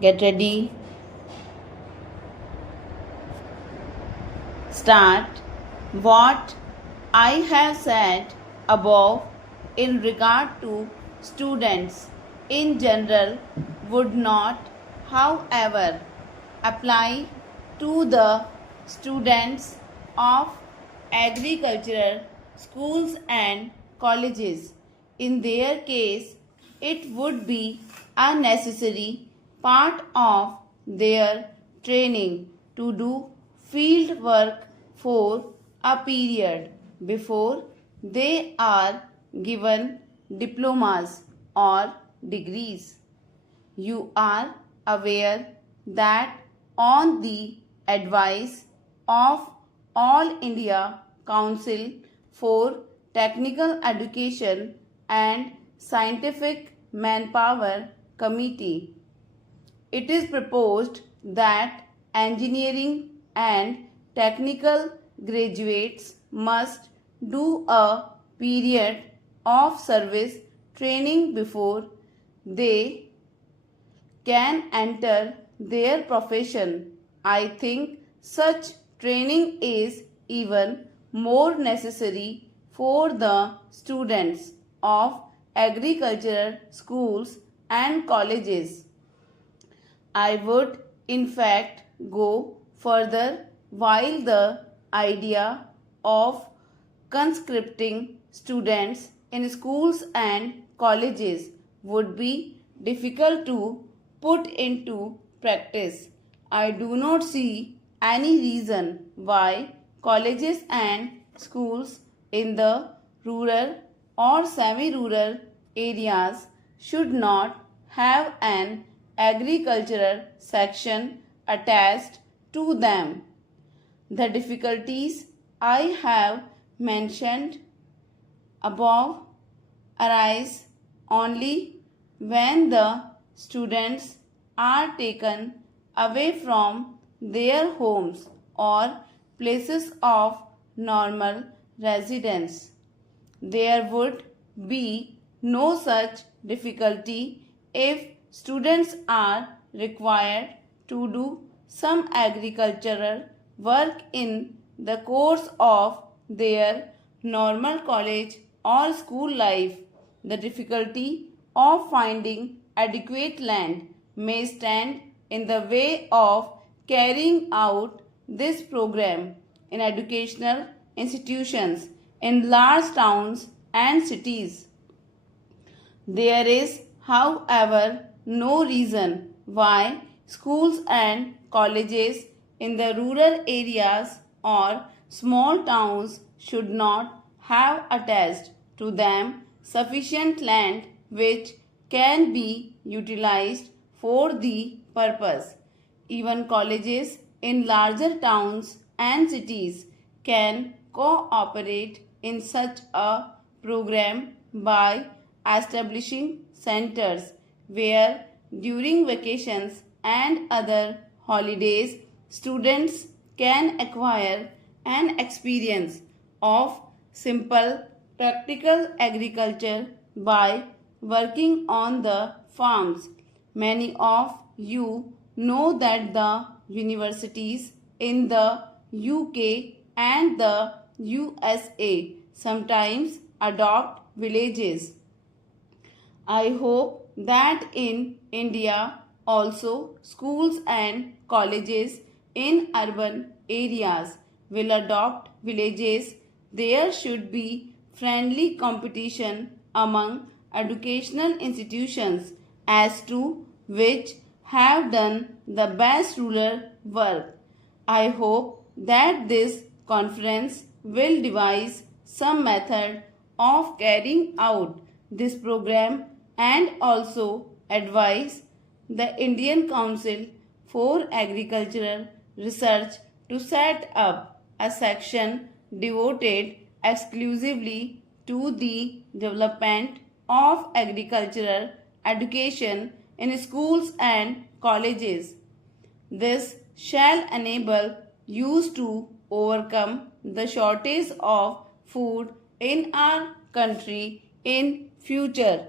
Get ready. Start. What I have said above in regard to students in general would not, however, apply to the students of agricultural schools and colleges. In their case, it would be a necessary part of their training to do field work for a period before they are given diplomas or degrees. You are aware that on the advice of All India Council for Technical Education and Scientific Manpower Committee, it is proposed that engineering and technical graduates must do a period of service training before they can enter their profession. I think such training is even more necessary for the students of agricultural schools and colleges. I would in fact go further while the idea of conscripting students in schools and colleges would be difficult to put into practice. I do not see any reason why colleges and schools in the rural or semi-rural areas should not have an agricultural section attached to them. The difficulties I have mentioned above arise only when the students are taken away from their homes or places of normal residence. There would be no such difficulty if students are required to do some agricultural work in the course of their normal college or school life. The difficulty of finding adequate land may stand in the way of carrying out this program in educational institutions in large towns and cities. There is, however, no reason why schools and colleges in the rural areas or small towns should not have attached to them sufficient land which can be utilized for the purpose. Even colleges in larger towns and cities can cooperate in such a program by establishing centers where during vacations and other holidays students can acquire an experience of simple practical agriculture by working on the farms. Many of you know that the universities in the UK and the USA sometimes adopt villages. I hope that in India also schools and colleges in urban areas will adopt villages. There should be friendly competition among educational institutions as to which have done the best rural work. I hope that this conference will devise some method of carrying out this program and also advise the Indian Council for Agricultural Research to set up a section devoted exclusively to the development of agricultural education in schools and colleges. This shall enable you to overcome the shortage of food in our country in future.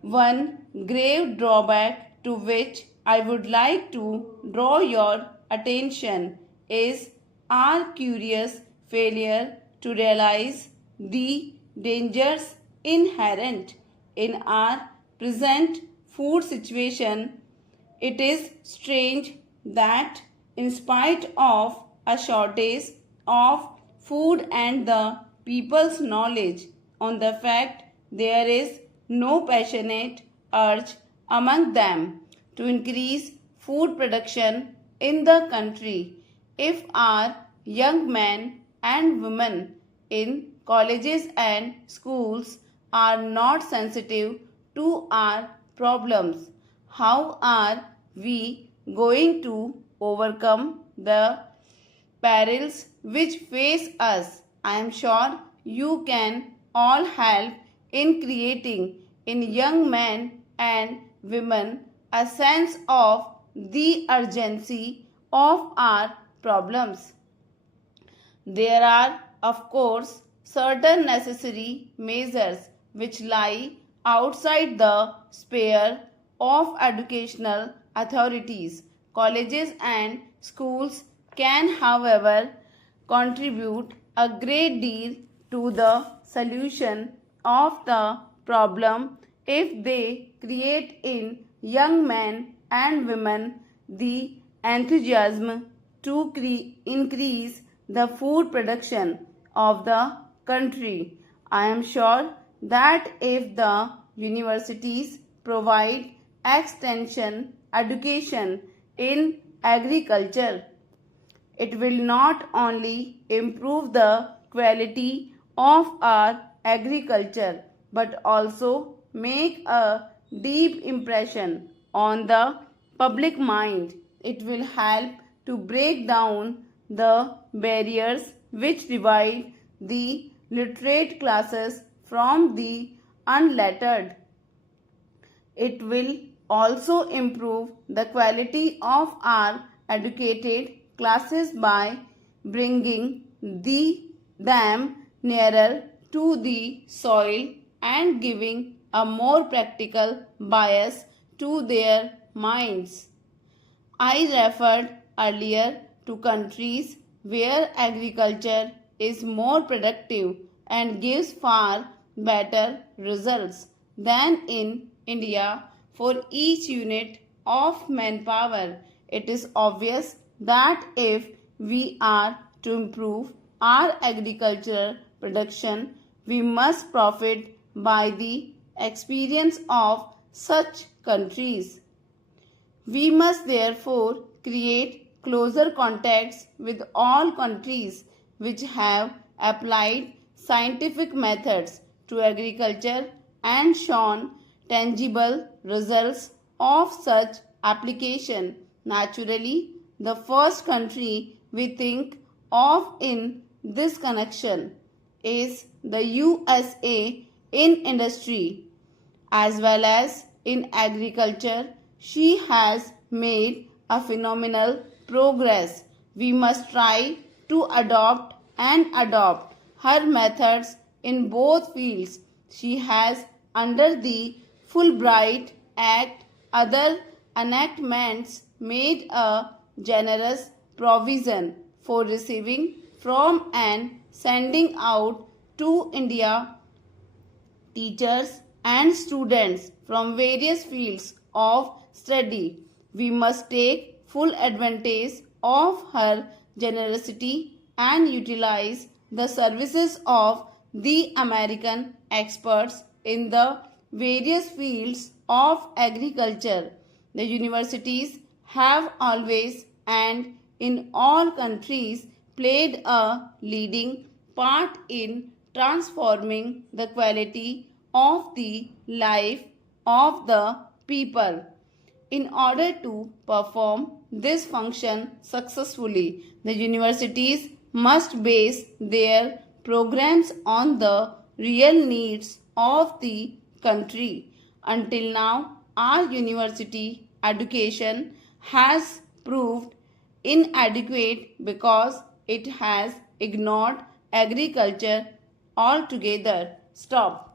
One grave drawback to which I would like to draw your attention is our curious failure to realize the dangers inherent in our present food situation. It is strange that, in spite of a shortage of food and the people's knowledge on the fact, there is no passionate urge among them to increase food production in the country. If our young men and women in colleges and schools are not sensitive to our problems, how are we going to overcome the perils which face us? I am sure you can all help in creating in young men and women a sense of the urgency of our problems. There are, of course, certain necessary measures which lie outside the sphere of educational authorities. Colleges and schools can, however, contribute a great deal to the solution of the problem if they create in young men and women the enthusiasm to increase the food production of the country. I am sure that if the universities provide extension education in agriculture, it will not only improve the quality of our agriculture but also make a deep impression on the public mind. It will help to break down the barriers which divide the literate classes from the unlettered. It will also improve the quality of our educated classes by bringing them nearer to the soil and giving a more practical bias to their minds. I referred earlier to countries where agriculture is more productive and gives far better results than in India for each unit of manpower. It is obvious that if we are to improve our agricultural production, we must profit by the experience of such countries. We must therefore create closer contacts with all countries which have applied scientific methods to agriculture and shown tangible results of such application. Naturally, the first country we think of in this connection is the USA in industry as well as in agriculture. She has made a phenomenal progress. We must try to adopt her methods in both fields. She has, under the Fulbright Act, other enactments, made a generous provision for receiving from and sending out to India teachers and students from various fields of study. We must take full advantage of her generosity and utilize the services of the American experts in the various fields of agriculture. The universities have always and in all countries played a leading part in transforming the quality of the life of the people. In order to perform this function successfully, the universities must base their programs on the real needs of the country. Until now, our university education has proved inadequate because it has ignored agriculture altogether. Stop.